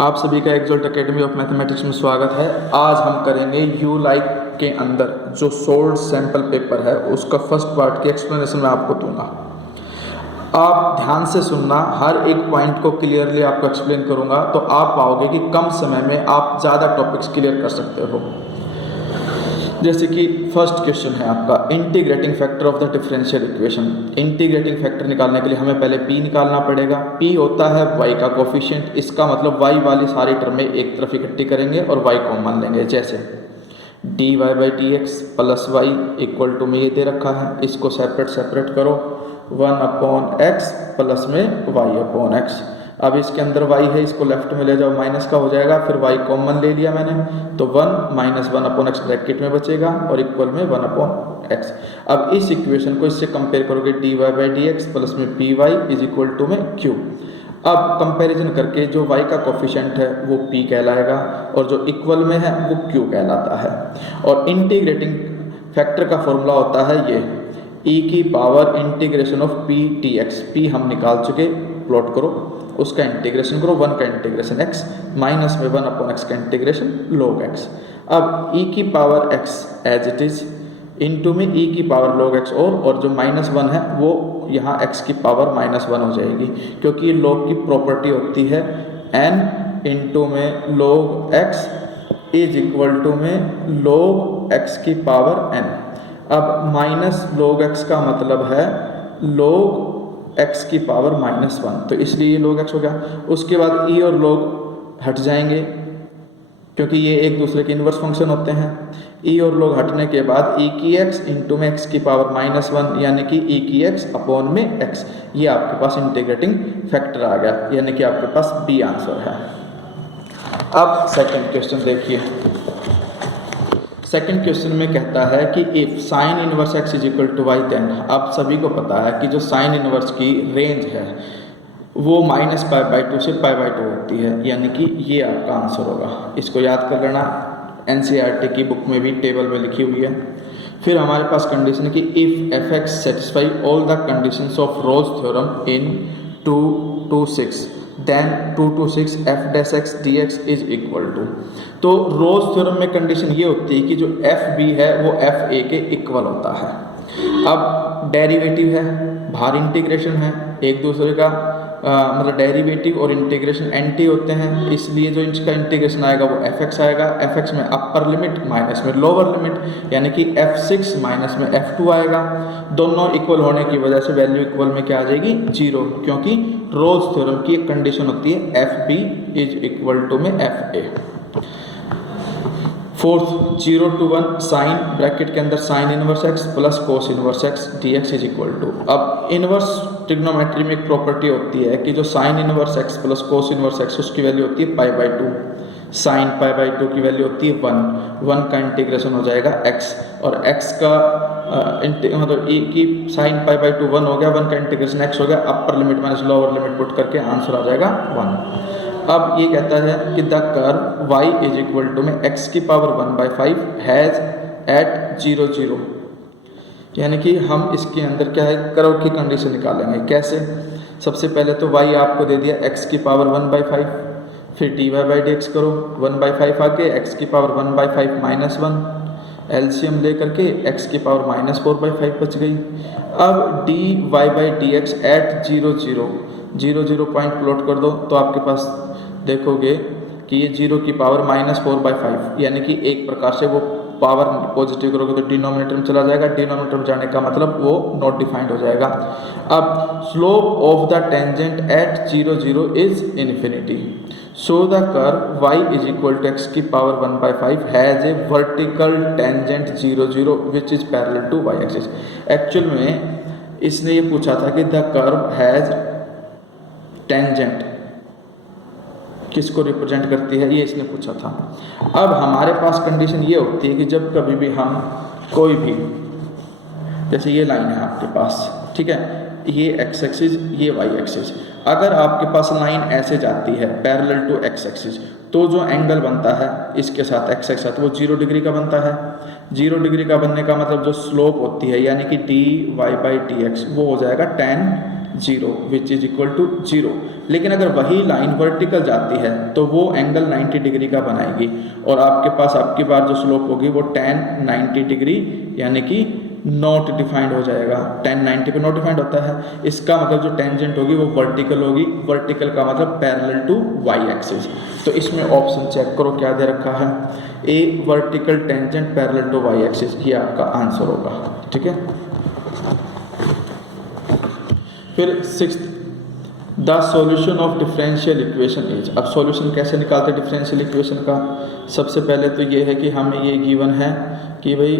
आप सभी का एक्सोल्ट एकेडमी ऑफ मैथमेटिक्स में स्वागत है। आज हम करेंगे यू लाइक के अंदर जो सोल्ड सैंपल पेपर है उसका फर्स्ट पार्ट की एक्सप्लेनेशन मैं आपको दूंगा। आप ध्यान से सुनना, हर एक पॉइंट को क्लियरली आपको एक्सप्लेन करूंगा तो आप पाओगे कि कम समय में आप ज़्यादा टॉपिक्स क्लियर कर सकते हो। जैसे कि फर्स्ट क्वेश्चन है आपका integrating factor of the differential equation. Integrating factor निकालने के लिए हमें पहले p निकालना पड़ेगा। p होता है y का कोफिशिएंट, इसका मतलब y वाली सारी टर्में एक तरफ इकट्ठी करेंगे और y कॉमन लेंगे। जैसे dy by d x plus y equal to में ये दे रखा है, इसको सेपरेट करो 1 अपॉन एक्स प्लस में y अपॉन एक्स। अब इसके अंदर y है, इसको लेफ्ट में ले जाओ, माइनस का हो जाएगा, फिर y कॉमन ले लिया मैंने तो 1 माइनस 1 अपॉन एक्स ब्रैकेट में बचेगा और इक्वल में 1 अपॉन एक्स। अब इस इक्वेशन को इससे कंपेयर करोगे dy by d x plus में p y is equal to में q। अब कंपैरिजन करके जो y का कोफिशिएंट है वो p कहलाएगा और जो इक्वल में है वो q कहलाता है। और इंटीग्रेटिंग फैक्टर का फॉर्मूला होता है ये e की power integration of p dx। p हम निकाल चुके, प्लॉट करो, उसका इंटीग्रेशन करो, 1 का इंटीग्रेशन x माइनस में 1 अपॉन एक्स का इंटीग्रेशन log x। अब e की power x as it is into में e की पावर log x और जो माइनस 1 है वो यहाँ x की पावर माइनस 1 हो जाएगी, क्योंकि ये log की प्रॉपर्टी होती है n इंटू में log x is equal to में log x की पावर n। अब माइनस log x का मतलब है log x की पावर माइनस 1, तो इसलिए ये log x हो गया। उसके बाद e और log हट जाएंगे क्योंकि ये एक दूसरे के इन्वर्स फंक्शन होते हैं। e और log हटने के बाद e की x इंटू में x की पावर माइनस 1 यानी कि e की x अपॉन में x। ये आपके पास इंटीग्रेटिंग फैक्टर आ गया, यानी कि आपके पास b आंसर है। अब सेकंड क्वेश्चन देखिए। सेकंड क्वेश्चन में कहता है कि if sine inverse x is equal to y, then आप सभी को पता है कि जो साइन इनवर्स की रेंज है वो माइनस पाई बाई 2 से पाई बाई 2 होती है, यानी कि ये आपका आंसर होगा। इसको याद कर लेना, NCERT की बुक में भी टेबल में लिखी हुई है। फिर हमारे पास कंडीशन है कि if f x satisfy all the conditions of Rolle's theorem in 2 to 6 then 2 to 6 f dash x d x is equal to. तो रोज थ्योरम में कंडीशन ये होती है कि जो एफ बी है वो एफ ए के इक्वल होता है। अब डेरिवेटिव है, बाहर इंटीग्रेशन है, एक दूसरे का मतलब डेरिवेटिव और इंटीग्रेशन एंटी होते हैं, इसलिए जो इसका इंटीग्रेशन आएगा वो एफ एक्स आएगा। एफ एक्स में अपर लिमिट माइनस में लोअर लिमिट, यानी कि f6 माइनस में f2 आएगा। दोनों इक्वल होने की वजह से वैल्यू इक्वल में क्या आ जाएगी 0, क्योंकि रोज थ्योरम की एक कंडीशन होती है f b is equal to में f a. Fourth 0 to 1 sine bracket के अंदर sine inverse x plus cos inverse x dx is equal to. अब इनवर्स ट्रिग्नोमेट्री में एक प्रॉपर्टी होती है कि जो sine inverse x plus cos inverse x उसकी वैल्यू होती है pi by 2, sine pi by 2 की वैल्यू होती है 1 का इंटीग्रेशन हो जाएगा x और x का मतलब e की साइन पाई बाई 2 1 हो गया, 1 का इंटीग्रेशन x हो गया, upper limit minus lower limit put करके आंसर आ जाएगा 1। अब ये कहता है कि the curve y is equal to में x की पावर 1/5 हैज़ एट 0 0, यानी कि हम इसके अंदर क्या है कर्व की कंडीशन निकालेंगे। कैसे? सबसे पहले तो y आपको दे दिया x की पावर 1/5, फिर dy बाई डी एक्स करो 1/5 आके x की पावर 1/5 माइनस 1, एलसीएम ले करके x की पावर माइनस 4/5 बच गई। अब dy by d x at 0 0 point plot कर दो तो आपके पास देखोगे कि ये 0 की पावर माइनस 4/5, यानी कि एक प्रकार से वो पावर पॉजिटिव करोगे तो डिनोमिनेटर में चला जाएगा, डिनोमिनेटर में जाने का मतलब वो नॉट डिफाइंड हो जाएगा। अब slope of the tangent at 0 0 is infinity, so the curve y is equal to x की power 1/5 has a vertical tangent 0 0 which is parallel to y axis. Actual में इसने ये पूछा था कि द कर्व हैज़ टेंजेंट किसको represent करती है, ये इसने पूछा था। अब हमारे पास कंडीशन ये होती है कि जब कभी भी हम कोई भी, जैसे ये लाइन है आपके पास, ठीक है, ये x एक्सिस ये y एक्सिस, अगर आपके पास लाइन ऐसे जाती है पैरेलल टू x एक्सिस तो जो एंगल बनता है इसके साथ x के साथ वो 0 डिग्री का बनता है। 0 डिग्री का बनने का मतलब जो स्लोप होती है यानी कि dy बाई डी एक्स वो हो जाएगा tan 0 which is equal to 0। लेकिन अगर वही लाइन वर्टिकल जाती है तो वो एंगल 90 डिग्री का बनाएगी और आपके पास आपकी बार जो स्लोप होगी वो tan 90 डिग्री यानी कि नॉट डिफाइंड हो जाएगा। tan 90 पे नॉट डिफाइंड होता है, इसका मतलब जो टेंजेंट होगी वो वर्टिकल होगी। वर्टिकल का मतलब पैरेलल टू वाई एक्सिस। तो इसमें ऑप्शन चेक करो क्या दे रखा है, a vertical tangent parallel to y axis, ये आपका आंसर होगा। ठीक है, फिर 6th, the solution of differential equation is. अब सॉल्यूशन कैसे निकालते हैं डिफरेंशियल इक्वेशन का? सबसे पहले तो ये है कि हमें ये गिवन है कि भाई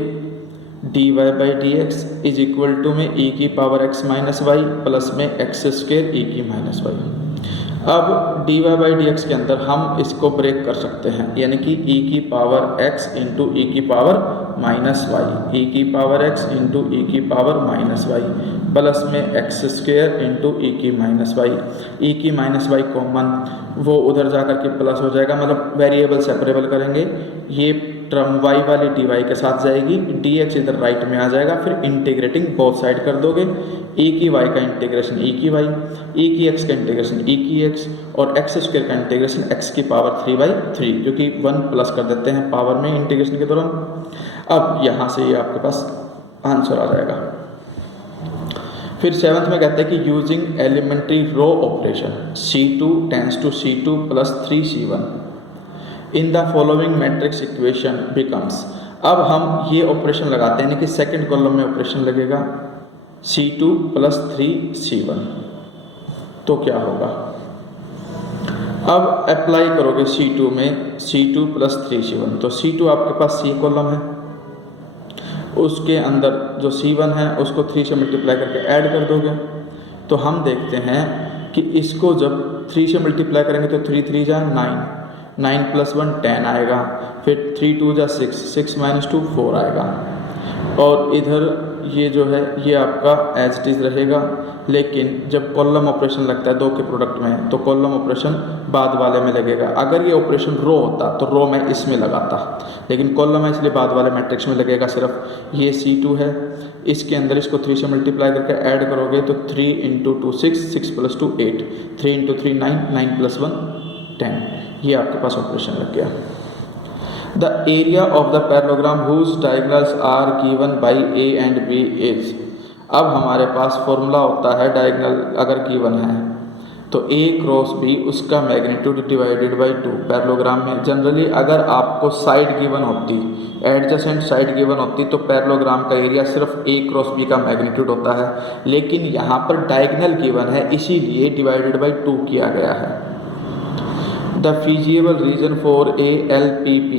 d y by d x is equal to में e की power x minus y plus में एक्स स्क्वेयर e की माइनस वाई। अब d y by d x के अंदर हम इसको ब्रेक कर सकते हैं, यानी कि e की पावर x इंटू ई की पावर माइनस वाई, e की पावर x इंटू ई की पावर माइनस वाई प्लस में एक्स स्क्वेयर इंटू ई की माइनस वाई। ई की माइनस वाई कॉमन, वो उधर जा कर के प्लस हो जाएगा, मतलब वेरिएबल सेपरेबल करेंगे। ये टर्म y वाली dy के साथ जाएगी, dx इधर राइट में आ जाएगा, फिर इंटीग्रेटिंग बोथ साइड कर दोगे। e की y का इंटीग्रेशन e की y, e की x का इंटीग्रेशन e की x और x स्क्वायर का इंटीग्रेशन x की पावर 3/3, क्योंकि 1 प्लस कर देते हैं पावर में इंटीग्रेशन के दौरान। अब यहाँ से ये आपके पास आंसर आ जाएगा। फिर 7th में कहता है कि using elementary row operation C2 tends to C2 प्लस 3C1 in the following matrix equation becomes. अब हम ये ऑपरेशन लगाते हैं, यानी कि सेकंड कॉलम में ऑपरेशन लगेगा C2 प्लस 3C1, तो क्या होगा? अब अप्लाई करोगे C2 में C2 प्लस 3C1, तो C2 आपके पास C कॉलम है, उसके अंदर जो C1 है उसको 3 से मल्टीप्लाई करके ऐड कर दोगे। तो हम देखते हैं कि इसको जब 3 से मल्टीप्लाई करेंगे तो 3 3 जा 9, 9 प्लस 1 10 आएगा, फिर 3 2 जा 6, 6 माइनस 2 4 आएगा, और इधर ये जो है ये आपका एज इट इज़ रहेगा। लेकिन जब कॉलम ऑपरेशन लगता है दो के प्रोडक्ट में, तो कॉलम ऑपरेशन बाद वाले में लगेगा। अगर ये ऑपरेशन रो होता तो रो मैं इसमें लगाता, लेकिन कॉलम है इसलिए बाद वाले मैट्रिक्स में लगेगा। सिर्फ ये C2 है, इसके अंदर इसको 3 से मल्टीप्लाई करके ऐड करोगे तो 3 इंटू 2 6, 6 प्लस 2 8, 3 इंटू 3 9, 9 प्लस 1 10, ये आपके पास ऑपरेशन लग गया। The area of the parallelogram whose diagonals are given by a and b is. अब हमारे पास फॉर्मूला होता है डायगोनल अगर गिवन है तो a क्रॉस b उसका मैग्नीट्यूड डिवाइडेड बाई 2। पैरेललोग्राम में जनरली अगर आपको साइड गिवन होती, एडजेसेंट साइड गिवन होती, तो पैरेललोग्राम का एरिया सिर्फ a क्रॉस b का मैग्नीट्यूड होता है, लेकिन यहाँ पर डायगोनल गिवन है इसीलिए डिवाइडेड बाई 2 किया गया है। The feasible reason for ALPP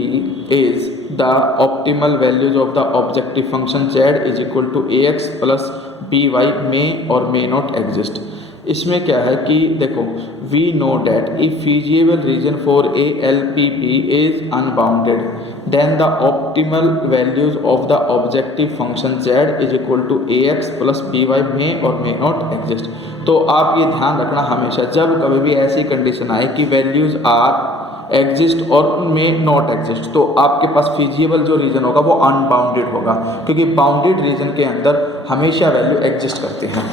is the optimal values of the objective function z is equal to ax plus by may or may not exist। इसमें क्या है कि देखो, we know that if feasible region for ALPP is unbounded then the optimal values of the objective function z is equal to ax plus by may or may not exist। तो आप ये ध्यान रखना हमेशा जब कभी भी ऐसी कंडीशन आए कि वैल्यूज़ आर एग्जिस्ट और मे नॉट एग्जिस्ट, तो आपके पास फिजिबल जो रीजन होगा वो अनबाउंडेड होगा, क्योंकि बाउंडेड रीजन के अंदर हमेशा वैल्यू एग्जिस्ट करती हैं।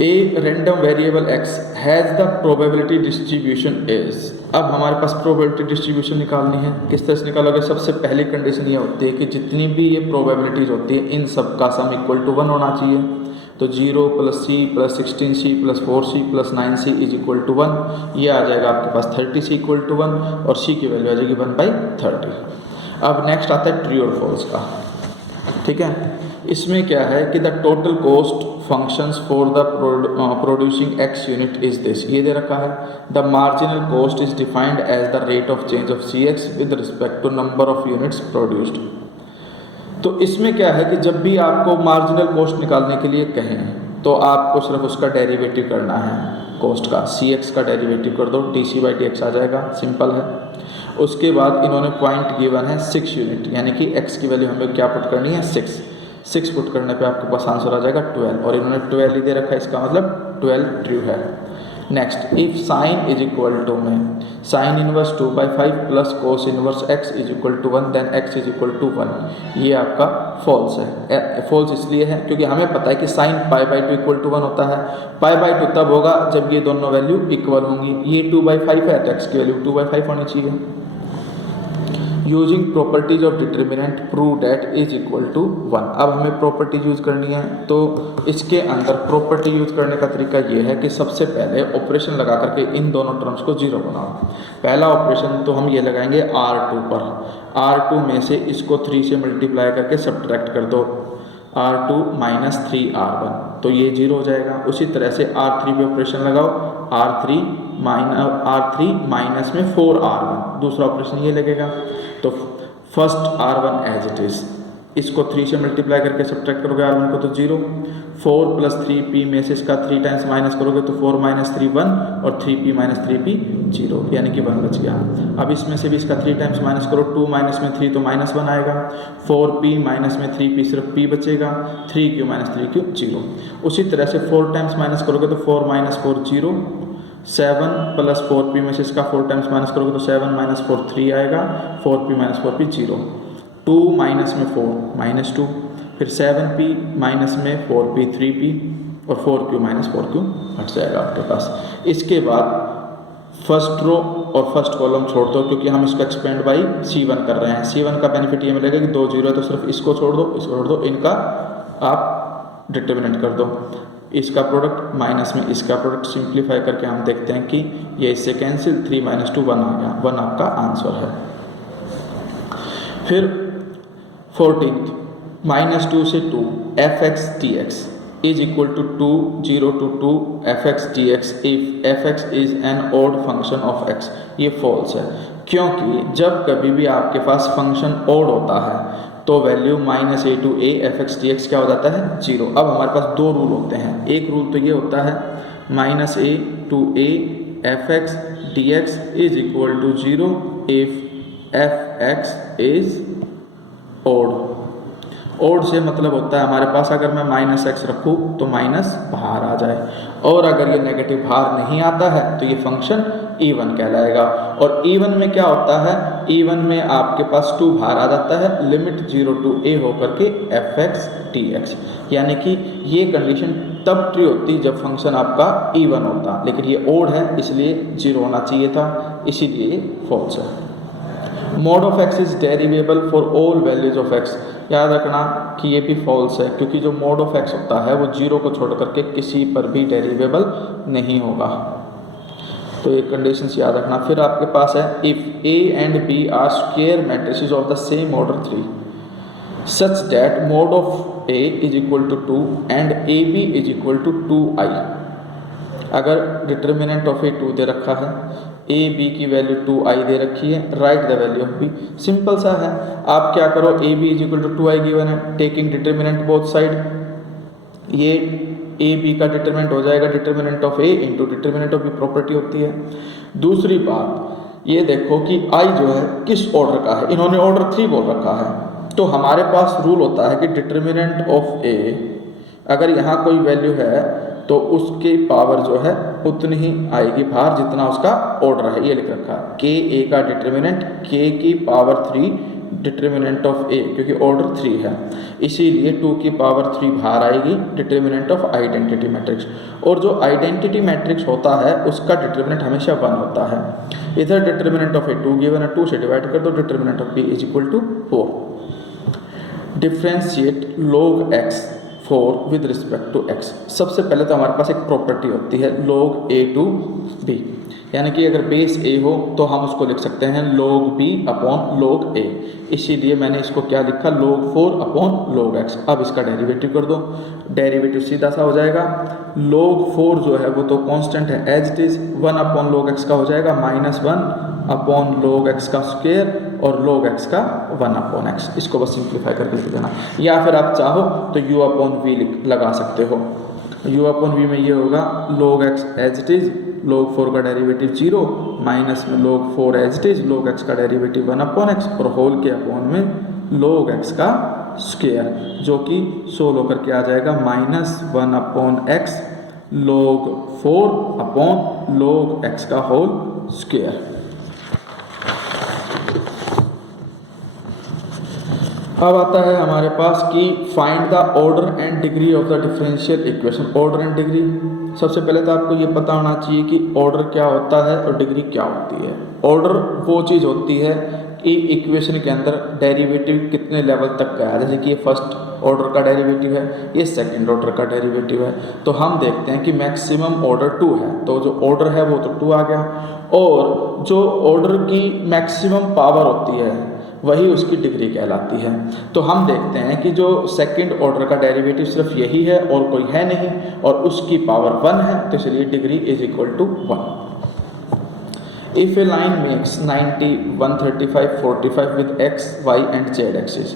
A random variable x has the probability distribution is. अब हमारे पास प्रोबेबिलिटी डिस्ट्रीब्यूशन निकालनी है। किस तरह से निकालोगे? सबसे पहली कंडीशन ये होती है कि जितनी भी ये प्रोबेबिलिटीज़ होती है इन सब का सम इक्वल टू 1 होना चाहिए। तो 0 plus c plus 16c plus 4c plus 9c is equal to 1, ये आ जाएगा आपके पास 30c इक्वल टू 1 और c की वैल्यू आ जाएगी 1/30। अब नेक्स्ट आता है ट्रू और फॉल्स का। ठीक है, इसमें क्या है कि the total cost functions for the producing x unit is this, ये दे रखा है। The marginal cost is defined as the rate of change of cx with respect to number of units produced. तो इसमें क्या है कि जब भी आपको मार्जिनल कॉस्ट निकालने के लिए कहें तो आपको सिर्फ उसका डेरिवेटिव करना है, कॉस्ट का cx का डेरिवेटिव कर दो, dc/dx आ जाएगा, सिंपल है। उसके बाद इन्होंने पॉइंट गिवन है 6 यूनिट, यानी कि x की वैल्यू हमें क्या पुट करनी है 6 पुट करने पे आपके पास आंसर आ जाएगा 12, और इन्होंने 12 ही दे रखा है, इसका मतलब 12 ट्रू है। Next if sine is equal to में sine inverse 2/5 plus cos inverse x is equal to 1 then x is equal to 1, ये आपका फॉल्स है। फॉल्स इसलिए है क्योंकि हमें पता है कि साइन π/2 इक्वल टू 1 होता है। π/2 तब होगा जब ये दोनों वैल्यू इक्वल होंगी। ये 2/5 है तो x की वैल्यू 2/5 होनी चाहिए। Using properties of determinant prove that is equal to 1। अब हमें प्रॉपर्टी यूज़ करनी है, तो इसके अंदर प्रॉपर्टी यूज़ करने का तरीका ये है कि सबसे पहले ऑपरेशन लगा करके इन दोनों टर्म्स को जीरो बनाओ। पहला ऑपरेशन तो हम ये लगाएंगे R2 पर। R2 में से इसको 3 से मल्टीप्लाई करके सब्ट्रैक्ट कर दो, R2 माइनस 3R1, तो ये जीरो हो जाएगा। उसी तरह से R3 पे ऑपरेशन लगाओ, R3 माइनस में 4R1, दूसरा ऑपरेशन ये लगेगा। तो first R1 as it is, इसको 3 से मल्टीप्लाई करके सब्ट्रैक्ट करोगे R1 को तो 0, 4 प्लस 3p में से इसका 3 टाइम्स माइनस करोगे तो 4 माइनस 3 1 और 3p माइनस 3p 0, यानी कि 1 बच गया। अब इसमें से भी इसका 3 टाइम्स माइनस करो, 2 माइनस में 3 तो माइनस 1 आएगा, 4p माइनस में 3p सिर्फ p बचेगा, 3q माइनस 3q 0। उसी तरह से 4 टाइम्स माइनस करोगे तो 4 माइनस 4 0, 7 प्लस 4p में से इसका 4 टाइम्स माइनस करोगे तो 7 माइनस 4 3 आएगा, 4p माइनस 4p 0, 2 माइनस में 4 माइनस 2, फिर 7p माइनस में 4p 3p और 4q माइनस 4q हट जाएगा आपके पास। इसके बाद फर्स्ट रो और फर्स्ट कॉलम छोड़ दो क्योंकि हम इसको एक्सपेंड बाई C1 कर रहे हैं। C1 का बेनिफिट ये मिलेगा कि 2 0 है तो सिर्फ इसको छोड़ दो, इसको छोड़ दो, इनका आप डिटर्मिनेंट कर दो। इसका प्रोडक्ट माइनस में इसका प्रोडक्ट सिंप्लीफाई करके हम देखते हैं कि ये इससे कैंसिल, 3 माइनस 2 1 आ गया, 1 आपका आंसर है। फिर 14th -2 से 2 fx dx is equal to 2 0 to 2 fx dx if fx is an odd function of x। ये फॉल्स है क्योंकि जब कभी भी आपके पास फंक्शन ऑड होता है तो value -a to a fx dx क्या हो जाता है 0। अब हमारे पास दो रूल होते हैं, एक रूल तो ये होता है -a to a fx dx is equal to 0 if fx is odd. Odd से मतलब होता है हमारे पास अगर मैं -x रखूँ तो माइनस बाहर आ जाए, और अगर ये नेगेटिव बाहर नहीं आता है तो ये फंक्शन इवन कहलाएगा। और इवन में क्या होता है, इवन में आपके पास 2 बाहर आ जाता है, लिमिट 0 to a होकर के fx dx, यानी कि ये कंडीशन तब ट्रू होती जब फंक्शन आपका इवन होता, लेकिन ये ओड है इसलिए 0 होना चाहिए था, इसीलिए फॉल्स है। Mod of x is derivable for all values of x, याद रखना कि ये भी फॉल्स है क्योंकि जो मोड ऑफ x होता है वो 0 को छोड़ करके किसी पर भी डेरिवेबल नहीं होगा, तो ये कंडीशंस याद रखना। फिर आपके पास है if a and b are square matrices of the same order 3 such that mod of a is equal to 2 and ab is equal to 2i। अगर डिटर्मिनेंट ऑफ a 2 दे रखा है, a b की वैल्यू 2i दे रखी है, write the value of b। Simple सा है, आप क्या करो, a b is equal to 2i given है, टेकिंग डिटर्मिनेंट बोथ साइड, ये a b का डिटर्मिनेंट हो जाएगा determinant of a into determinant of b property होती है। दूसरी बात ये देखो कि i जो है किस ऑर्डर का है, इन्होंने ऑर्डर 3 बोल रखा है, तो हमारे पास रूल होता है कि डिटर्मिनेंट ऑफ a अगर यहाँ कोई वैल्यू है तो उसकी पावर जो है उतनी ही आएगी बाहर जितना उसका ऑर्डर है, ये लिख रखा है के ए का डिटर्मिनेंट k की पावर 3 डिटर्मिनेंट ऑफ a, क्योंकि ऑर्डर 3 है इसीलिए 2 की पावर 3 बाहर आएगी डिटर्मिनेंट ऑफ आइडेंटिटी मैट्रिक्स। और जो आइडेंटिटी मैट्रिक्स होता है उसका डिटर्मिनेंट हमेशा 1 होता है। इधर डिटर्मिनेंट ऑफ a 2 गिवन है, 2 से डिवाइड कर दो, determinant of b is equal to 4। Differentiate log x 4 with respect to x। सबसे पहले तो हमारे पास एक प्रॉपर्टी होती है log a to b, यानी कि अगर बेस a हो तो हम उसको लिख सकते हैं log b upon log a, इसीलिए मैंने इसको क्या लिखा log 4 अपॉन log x। अब इसका डेरिवेटिव कर दो, डेरिवेटिव सीधा सा हो जाएगा, log 4 जो है वो तो कांस्टेंट है as it is, 1 upon log x का हो जाएगा -1 अपॉन log x का स्क्वायर और log x का 1 अपॉन x। इसको बस सिंप्लीफाई करके लिख देना, या फिर आप चाहो तो u अपॉन v लगा सकते हो। u अपॉन v में ये होगा log x as it is, log 4 का डेरिवेटिव 0 माइनस में log 4 as it is, log x का डेरिवेटिव 1 अपॉन x और होल के अपॉन में log x का स्क्वायर, जो कि सोल्व होकर के आ जाएगा -1 upon x log 4 upon log x का होल स्क्वायर। अब आता है हमारे पास कि find the order and degree of the differential equation. Order and degree, सबसे पहले तो आपको ये पता होना चाहिए कि ऑर्डर क्या होता है और डिग्री क्या होती है। ऑर्डर वो चीज़ होती है कि इक्वेशन के अंदर डेरिवेटिव कितने लेवल तक का है, जैसे कि ये फर्स्ट ऑर्डर का डेरिवेटिव है, ये सेकंड ऑर्डर का डेरिवेटिव है। तो हम देखते हैं कि मैक्सिमम ऑर्डर 2 है, तो जो ऑर्डर है वो तो 2 आ गया, और जो ऑर्डर की मैक्सिमम पावर होती है वही उसकी डिग्री कहलाती है। तो हम देखते हैं कि जो सेकंड ऑर्डर का डेरिवेटिव सिर्फ यही है और कोई है नहीं, और उसकी पावर 1 है, तो इसलिए degree is equal to 1। If a line makes 90, 135, 45 with x, y and z axis,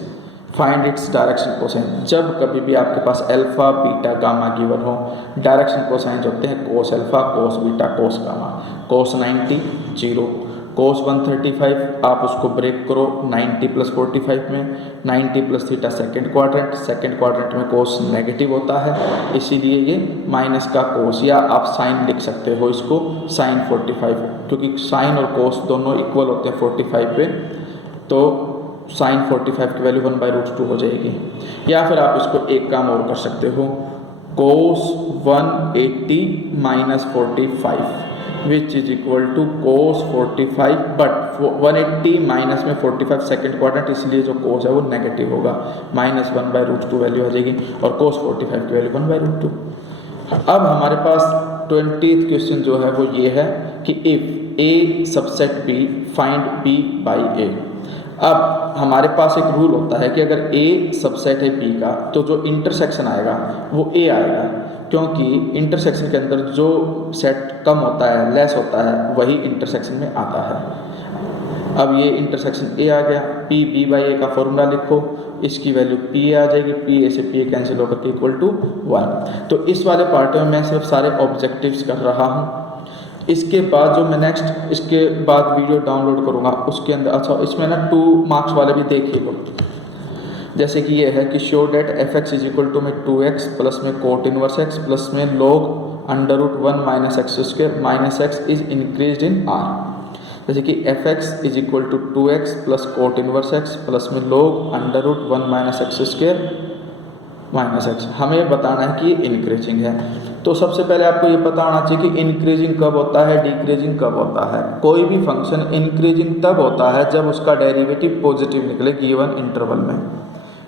find its direction cosine. जब कभी भी आपके पास अल्फा, बीटा, गामा गिवन हो, डायरेक्शन कोसाइन होते हैं cos alpha, cos beta, cos gamma. Cos 90 0, cos 135 आप उसको ब्रेक करो 90 प्लस 45 में, 90 प्लस थीटा सेकेंड क्वाड्रेंट में कोस नेगेटिव होता है, इसीलिए ये माइनस का कोस, या आप साइन लिख सकते हो इसको साइन 45, क्योंकि साइन और कोस दोनों इक्वल होते हैं 45 पे, तो साइन 45 की वैल्यू 1/√2 हो जाएगी। या फिर आप इसको एक काम और कर सकते हो, cos 180 minus 45 which is equal to cos 45, but 180 minus में 45 सेकेंड क्वाड्रेंट, इसलिए जो कोस है वो नेगेटिव होगा, माइनस 1/√2 वैल्यू आ जाएगी, और कोस 45 की वैल्यू 1/√2। अब हमारे पास 20th क्वेश्चन जो है वो ये है कि if a subset b find b by a. अब हमारे पास एक रूल होता है कि अगर ए सबसेट है बी का, तो जो इंटरसेक्शन आएगा वो ए आएगा, क्योंकि इंटरसेक्शन के अंदर जो सेट कम होता है, लेस होता है, वही इंटरसेक्शन में आता है। अब ये इंटरसेक्शन ए आ गया, पी बी बाई ए का फॉर्मूला लिखो, इसकी वैल्यू पी ए आ जाएगी, पी ए से पी ए कैंसिल होकर के इक्वल टू 1। तो इस वाले पार्ट में मैं सिर्फ सारे ऑब्जेक्टिव्स कर रहा हूँ। इसके बाद जो मैं नेक्स्ट इसके बाद वीडियो डाउनलोड करूँगा उसके अंदर, अच्छा इसमें ना 2 मार्क्स वाले भी देखिएगा, जैसे कि ये है कि show that f x is equal to में 2x प्लस में कोट इनवर्स x प्लस में log √1 minus x square minus x is increase in r। जैसे कि f x is equal to 2x plus cot inverse x plus में log √1 minus x square minus x. हमें बताना है कि ये increasing है। तो सबसे पहले आपको ये पता होना चाहिए कि इंक्रीजिंग कब होता है, डिक्रीजिंग कब होता है। कोई भी फंक्शन इंक्रीजिंग तब होता है जब उसका डेरिवेटिव पॉजिटिव निकले गिवन इंटरवल में।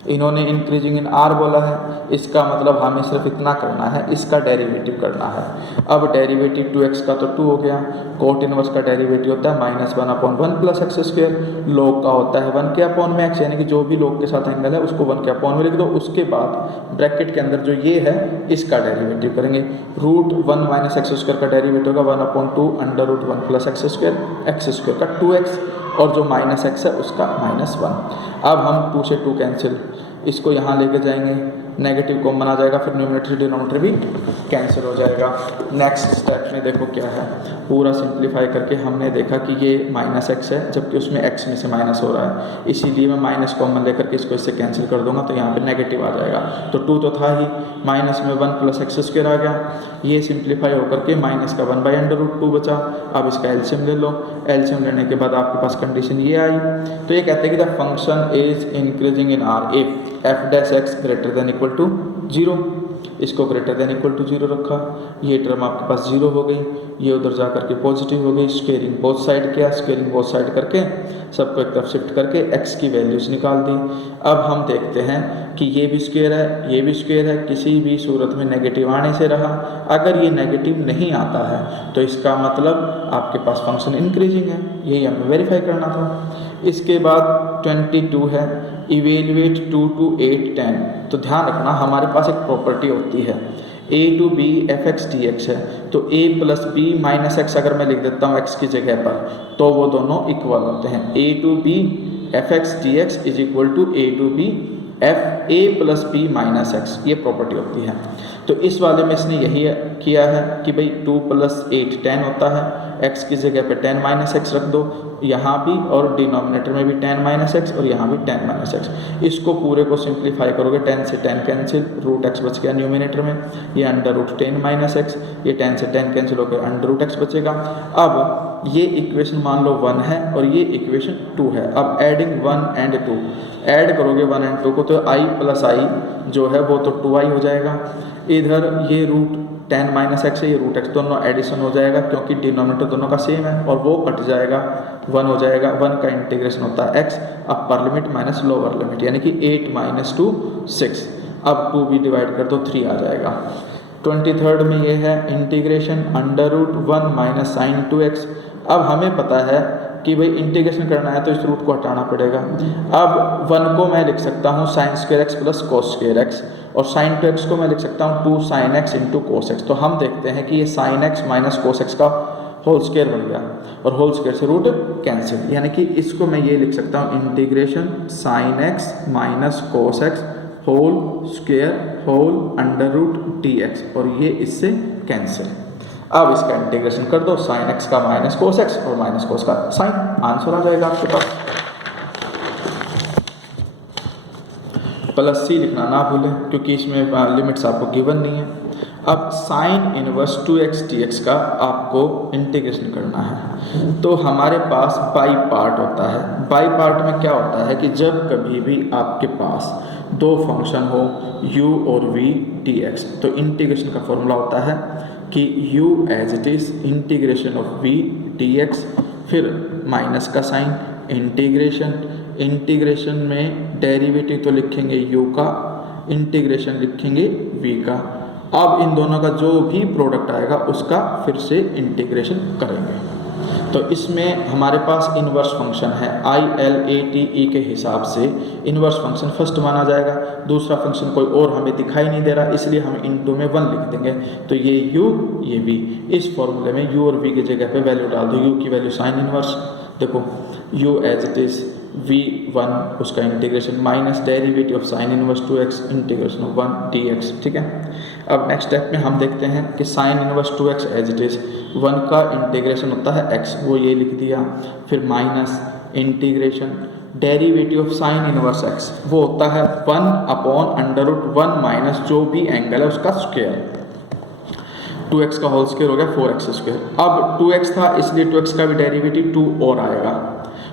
इन्होंने इंक्रीजिंग इन आर बोला है, इसका मतलब हमें सिर्फ इतना करना है, इसका डेरिवेटिव करना है। अब डेरिवेटिव 2x का तो 2 हो गया, कोट इनवर्स का डेरिवेटिव होता है -1/1 प्लस एक्स स्क्वायर, log का होता है 1 के अपॉन में x, यानी कि जो भी log के साथ एंगल है उसको 1 के अपॉन में लिख दो। उसके बाद ब्रैकेट के अंदर जो ये है इसका डेरिवेटिव करेंगे, √1 माइनस एक्स स्क्वायर का डेरिवेटिव होगा 1/2 √1 प्लस एक्स स्क्वायर का 2x, और जो माइनस एक्स है उसका -1। अब हम 2 से 2 कैंसिल, इसको यहाँ लेके जाएंगे, नेगेटिव कॉमन आ जाएगा, फिर न्यूमरेटर से डिनोमिनेटर भी कैंसिल हो जाएगा। नेक्स्ट स्टेप में देखो क्या है, पूरा सिंप्लीफाई करके हमने देखा कि ये -x है, जबकि उसमें x में से माइनस हो रहा है, इसीलिए मैं माइनस कॉमन लेकर के इसको इससे कैंसिल कर दूंगा, तो यहाँ पे नेगेटिव आ जाएगा। तो 2 तो था ही, माइनस में 1 प्लस एक्स स्क्वायर आ गया, ये सिंप्लीफाई होकर के माइनस का 1/√2 बचा। अब इसका एलसीएम ले लो, एलसीएम लेने के बाद आपके पास कंडीशन ये आई। तो ये कहते हैं कि the function is increasing in R if f' greater than equal to 0। इसको ग्रेटर देन इक्वल टू 0 रखा, ये टर्म आपके पास 0 हो गई, ये उधर जा करके पॉजिटिव हो गई, स्केलिंग बोथ साइड किया, स्केलिंग बोथ साइड करके सबको एक तरफ शिफ्ट करके x की वैल्यूज निकाल दी। अब हम देखते हैं कि ये भी स्क्वायर है, ये भी स्क्वायर है, किसी भी सूरत में नेगेटिव आने से रहा। अगर ये नेगेटिव नहीं आता है तो इसका मतलब आपके पास फंक्शन इंक्रीजिंग है, यही हमें वेरीफाई करना था। इसके बाद 22 है, इवेल्युएट 2 to 8 10। तो ध्यान रखना हमारे पास एक प्रॉपर्टी होती है a to b fx dx है, तो a plus b minus x अगर मैं लिख देता हूँ x की जगह पर, तो वो दोनों इक्वल होते हैं। a to b fx dx is equal to a to b f a plus b minus x, ये प्रॉपर्टी होती है। तो इस वाले में इसने यही किया है कि भाई 2 + 8 10 होता है, x की जगह पे 10 - x रख दो यहाँ भी, और डिनोमिनेटर में भी 10 - x और यहाँ भी 10 - x। इसको पूरे को सिंप्लीफाई करोगे, 10 से 10 कैंसिल, √x बच गया न्यूमिनेटर में, ये √10 - x, ये 10 से 10 कैंसिल होकर √x बचेगा। अब ये इक्वेशन मान लो 1 है और ये इक्वेशन 2 है। अब एडिंग 1 एंड 2 ऐड करोगे 1 एंड 2 को, तो i + i जो है वो तो 2i हो जाएगा। इधर ये √10 - x है, ये √x, दोनों एडिशन हो जाएगा क्योंकि डिनोमिनेटर दोनों का सेम है, और वो कट जाएगा, 1 हो जाएगा। 1 का इंटीग्रेशन होता है x, अपर लिमिट माइनस लोअर लिमिट, यानी कि 8 - 2 6। अब 2 भी डिवाइड कर दो 3 आ जाएगा। 23rd में ये है इंटीग्रेशन √1 - sin 2x। अब हमें पता है कि भाई इंटीग्रेशन करना है तो इस रूट को हटाना पड़ेगा। अब 1 को मैं लिख सकता हूँ sin² x + cos²x, और sin 2x को मैं लिख सकता हूँ 2 sin x × cos x। तो हम देखते हैं कि ये sin x - cos x का होल स्क्वायर बन गया, और होल स्क्वायर से रूट कैंसिल, यानी कि इसको मैं ये लिख सकता हूँ integration sin x - cos x whole square whole √dx, और ये इससे कैंसिल। अब इसका इंटीग्रेशन कर दो, sin x का -cos x और -cos का sin, आंसर आ जाएगा आपके पास। +c लिखना ना भूलें क्योंकि इसमें लिमिट्स आपको गिवन नहीं है। अब sin 1 2x dx का आपको इंटीग्रेशन करना है, तो हमारे पास बाई पार्ट होता है। बाई पार्ट में क्या होता है कि जब कभी भी आपके पास दो फंक्शन हो u और v dx, तो इंटीग्रेशन का फॉर्मूला होता है कि u as it is integration of v dx, फिर माइनस का साइन, इंटीग्रेशन में डेरिवेटिव तो लिखेंगे u का, इंटीग्रेशन लिखेंगे v का। अब इन दोनों का जो भी प्रोडक्ट आएगा उसका फिर से इंटीग्रेशन करेंगे। तो इसमें हमारे पास इन्वर्स फंक्शन है, ILATE के हिसाब से इन्वर्स फंक्शन फर्स्ट माना जाएगा। दूसरा फंक्शन कोई और हमें दिखाई नहीं दे रहा, इसलिए हम इनटू में 1 लिख देंगे। तो ये u ये v, इस फॉर्मूले में u और v की जगह पे वैल्यू डाल दो। u की वैल्यू साइन इन्वर्स, देखो u as it is v1, उसका integration minus derivative of sine inverse 2x integration of 1 dx। ठीक है, अब नेक्स्ट स्टेप में हम देखते हैं कि sine inverse 2x as it is 1 का इंटीग्रेशन होता है x, वो ये लिख दिया, फिर minus integration derivative of sine inverse x, वो होता है 1/√1 माइनस जो भी एंगल है उसका स्क्वायर। 2x का होल स्क्वायर हो गया 4x²। अब 2x था इसलिए 2x का भी डेरिवेटिव 2 और आएगा,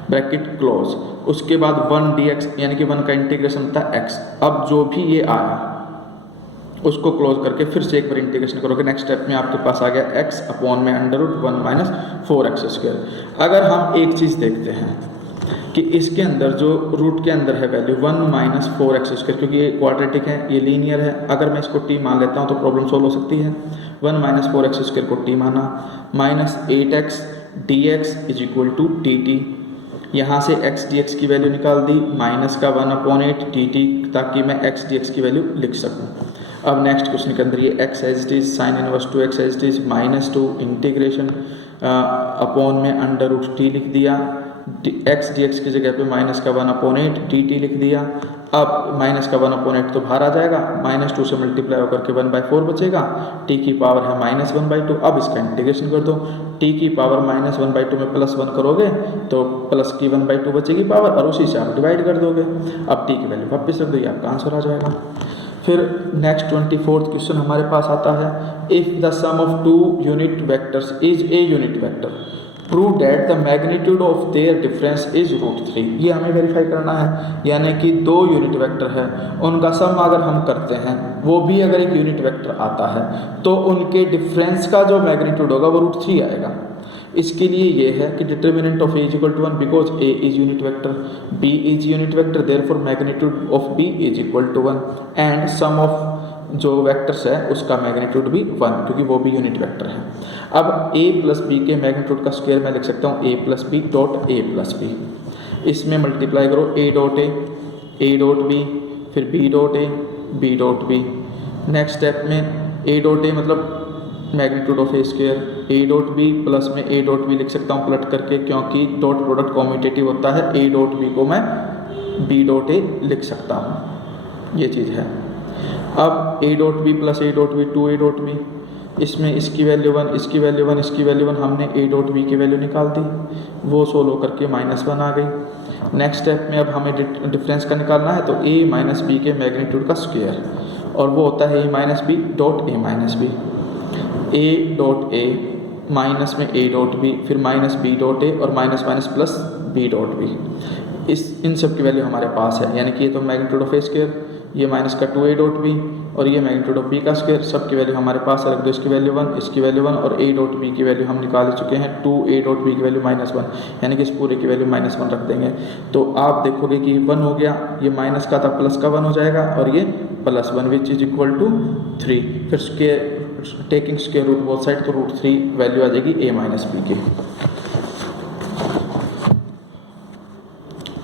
ब्रैकेट क्लोज। उसके बाद 1 dx, यानी कि 1 का इंटीग्रेशन होता है x। अब जो भी ये आया उसको क्लोज करके फिर से एक बार इंटीग्रेशन करोगे, नेक्स्ट स्टेप में आपके पास आ गया x/√1 माइनस 4x²। अगर हम एक चीज़ देखते हैं कि इसके अंदर जो रूट के अंदर है वैल्यू 1 माइनस 4x², क्योंकि ये क्वाड्रेटिक है, ये लीनियर है, अगर मैं इसको t मान लेता हूँ तो प्रॉब्लम सोल्व हो सकती है। 1 माइनस 4x² को t माना, minus 8x dx is equal to dt, यहाँ से x dx की वैल्यू निकाल दी, माइनस का 1/8 dt, ताकि मैं x dx की वैल्यू लिख सकूँ। अब नेक्स्ट क्वेश्चन के अंदर ये x as it is sine inverse 2x as it is -2 integration upon में √t लिख दिया, x dx की जगह पे माइनस का 1/8 dt लिख दिया। अब माइनस का 1/8 तो बाहर आ जाएगा, -2 से मल्टीप्लाई होकर के 1/4 बचेगा, t की पावर है -1/2। अब इसका इंटीग्रेशन कर दो, t की पावर -1/2 में +1 करोगे तो प्लस की 1/2 बचेगी पावर, और उसी से आप डिवाइड कर दोगे। अब t की वैल्यू वापस रख दो, ये आपका आंसर आ जाएगा। फिर नेक्स्ट 24th क्वेश्चन हमारे पास आता है, if the sum of 2 unit vectors is a unit vector, prove that the magnitude of their difference is √3। ये हमें वेरीफाई करना है, यानी कि 2 यूनिट वेक्टर है, उनका सम अगर हम करते हैं, वो भी अगर एक यूनिट वेक्टर आता है, तो उनके डिफरेंस का जो मैग्नीट्यूड होगा वो √3 आएगा। इसके लिए ये है कि determinant of a is equal to 1 because a is unit vector, b is unit vector, therefore magnitude of b is equal to 1, and sum of जो वेक्टर्स है उसका मैग्नीट्यूड भी 1, क्योंकि वो भी यूनिट वेक्टर है। अब a प्लस b के मैग्नीट्यूड का स्क्वायर मैं लिख सकता हूँ a plus b dot a plus b, इसमें मल्टीप्लाई करो a डॉट b, फिर b dot b। Next step में a डॉट a मतलब magnitude of a square, a dot b plus में a डॉट b लिख सकता हूँ पलट करके, क्योंकि डॉट प्रोडक्ट कॉम्यूटेटिव होता है, a डॉट b को मैं b डॉट a लिख सकता हूँ, ये चीज़ है। अब a dot b plus a dot b 2 a dot b, इसमें इसकी वैल्यू 1, इसकी वैल्यू 1, इसकी वैल्यू 1, हमने ए डॉट बी की वैल्यू निकाल दी, वो सोल्व होकर के -1 आ गई। नेक्स्ट स्टेप में अब हमें डिफरेंस का निकालना है, तो ए माइनस बी के मैग्नीट्यूड का स्क्वायर, और वो होता है a minus b dot a minus b, a dot a minus में ए डॉट बी, फिर माइनस बी डॉट ए और minus minus plus b dot b. इन सब की वैल्यू हमारे पास है, यानी कि ये तो मैग्नीट्यूड ऑफ ए स्क्वायर, ये माइनस का 2 ए डॉट बी और ये मैग्नीट्यूड ऑफ बी का स्क्वायर, सब की वैल्यू हमारे पास है। रख दो इसकी वैल्यू 1, इसकी वैल्यू 1 और ए डॉट बी की वैल्यू हम निकाल चुके हैं 2 ए डॉट बी की वैल्यू -1, यानी कि इस पूरे की वैल्यू -1 रख देंगे। तो आप देखोगे कि 1 हो गया, ये माइनस का था प्लस का 1 हो जाएगा और ये +1 विच इज इक्वल टू 3। फिर square taking square root both side, तो √3 वैल्यू आ जाएगी ए माइनस बी की।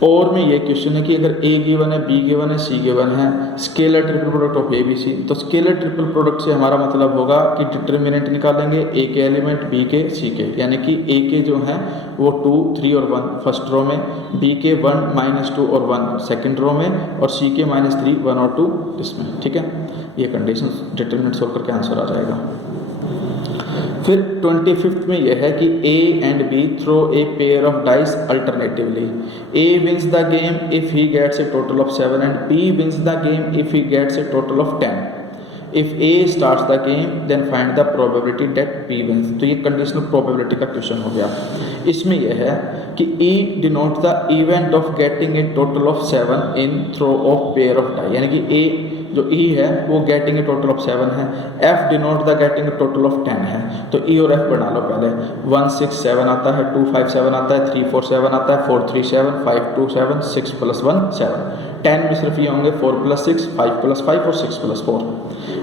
और में ये क्वेश्चन है कि अगर ए गिवन है, बी गिवन है, सी गिवन है, scalar triple product of a b c, तो स्केलर ट्रिपल प्रोडक्ट से हमारा मतलब होगा कि डिटर्मिनेंट निकालेंगे ए के एलिमेंट, बी के, सी के, यानी कि ए के जो हैं वो 2, 3 और 1 फर्स्ट रो में, बी के 1, -2 और 1 सेकंड रो में, और सी के -3, 1 और 2 इसमें। ठीक है, ये कंडीशन डिटर्मिनेंट सोल्व करके आंसर आ जाएगा। फिर 25th में यह है कि a and b throw a pair of dice alternatively, a wins the game if he gets a total of 7 and b wins the game if he gets a total of 10। If a starts the game then find the probability that b wins. तो ये conditional probability का question हो गया। इसमें यह है कि e denote the event of getting a total of 7 in throw of pair of die, यानी कि ए जो ई है वो गेटिंग ए टोटल ऑफ 7 है, F denote the getting a total of 10 है। तो ई और एफ बना लो पहले। 1 6 7 आता है, 2 5 7 आता है, 3 4 7 आता है, 4 3 7, 5 2 7, 6 + 1 7। 10 में सिर्फ ये होंगे 4 + 6, 5 + 5 और 6 + 4।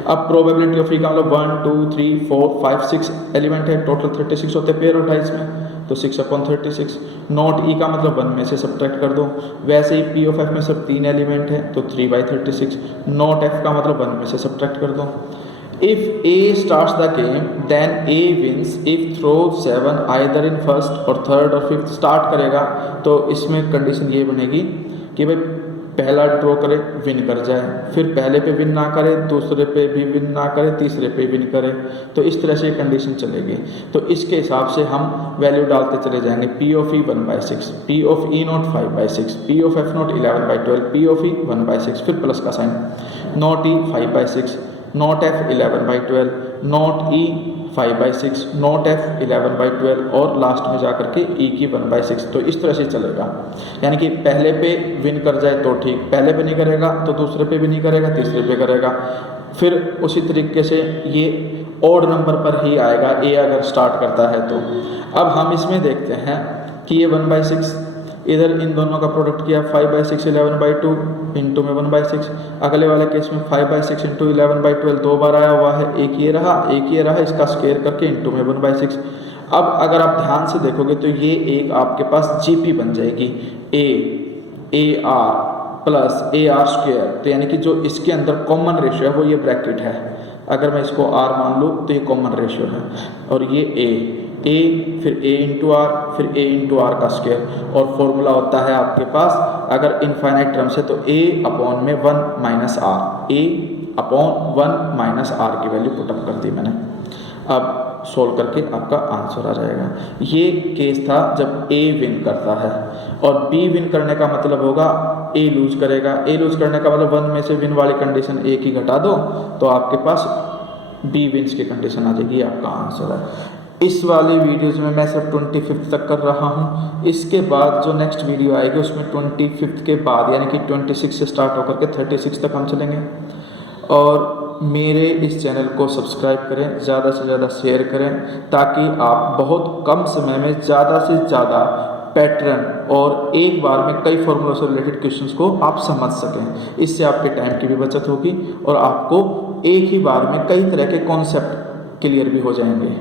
अब प्रोबेबिलिटी ऑफ ई का मतलब 1 2 3 4 5 6 एलिमेंट है, टोटल 36 होते हैं पेयर ऑफ डाइस में, तो 6/36। नॉट ई का मतलब 1 में से सब्ट्रैक्ट कर दो। वैसे ही पी ऑफ एफ में सिर्फ 3 एलिमेंट है, तो 3/36। नॉट एफ का मतलब 1 में से सब्ट्रैक्ट कर दो। If a starts the game then a wins if throw 7 either in first और थर्ड और फिफ्थ स्टार्ट करेगा, तो इसमें कंडीशन ये बनेगी कि भाई पहला ड्रॉ करे विन कर जाए, फिर पहले पे विन ना करे, दूसरे पे भी विन ना करे, तीसरे पे विन करे, तो इस तरह से कंडीशन चलेगी। तो इसके हिसाब से हम वैल्यू डालते चले जाएंगे। P of e 1/6, p of e not 5/6, p of f not 11/12, p of e 1/6, फिर प्लस का sign, not e 5/6, not f 11/12, not e 5/6, not f 11/12 और लास्ट में जाकर के ई की 1/6। तो इस तरह से चलेगा, यानी कि पहले पे विन कर जाए तो ठीक, पहले पे नहीं करेगा तो दूसरे पे भी नहीं करेगा, तीसरे पे करेगा। फिर उसी तरीके से ये ऑड नंबर पर ही आएगा ए अगर स्टार्ट करता है तो। अब हम इसमें देखते हैं कि ये 1/6, इधर इन दोनों का प्रोडक्ट किया 5/6 11/2 इंटू में 1/6। अगले वाले केस में 5/6 इंटू 11/12 दो बार आया हुआ है, एक ये रहा एक ये रहा, इसका स्क्वायर करके इंटू में 1/6। अब अगर आप ध्यान से देखोगे तो ये एक आपके पास जीपी बन जाएगी, A R plus A R square. तो यानी कि जो इसके अंदर कॉमन रेशियो है वो ये ब्रैकेट है, अगर मैं इसको आर मान लूँ तो ये कॉमन रेशियो है, और ये ए फिर ए इंटू आर फिर ए इंटू आर का स्क्वायर। और फॉर्मूला होता है आपके पास अगर इनफाइनाइट टर्म्स है तो ए अपॉन में 1 minus r, a upon 1 minus r की वैल्यू पुटअप कर दी मैंने। अब सोल्व करके आपका आंसर आ जाएगा। ये केस था जब ए विन करता है, और बी विन करने का मतलब होगा ए लूज करेगा। ए लूज करने का मतलब 1 में से विन वाली कंडीशन ए की घटा दो तो आपके पास बी विन्स की कंडीशन आ जाएगी, आपका आंसर है। इस वाली वीडियोज़ में मैं सिर्फ 25th तक कर रहा हूँ। इसके बाद जो नेक्स्ट वीडियो आएगी उसमें 25th के बाद यानी कि 26 से स्टार्ट होकर के 36 तक हम चलेंगे। और मेरे इस चैनल को सब्सक्राइब करें, ज़्यादा से ज़्यादा शेयर करें, ताकि आप बहुत कम समय में ज़्यादा से ज़्यादा पैटर्न और एक बार में कई फॉर्मूलों से रिलेटेड क्वेश्चंस को आप समझ सकें। इससे आपके टाइम की भी बचत होगी और आपको एक ही बार में कई तरह के कॉन्सेप्ट क्लियर भी हो जाएंगे।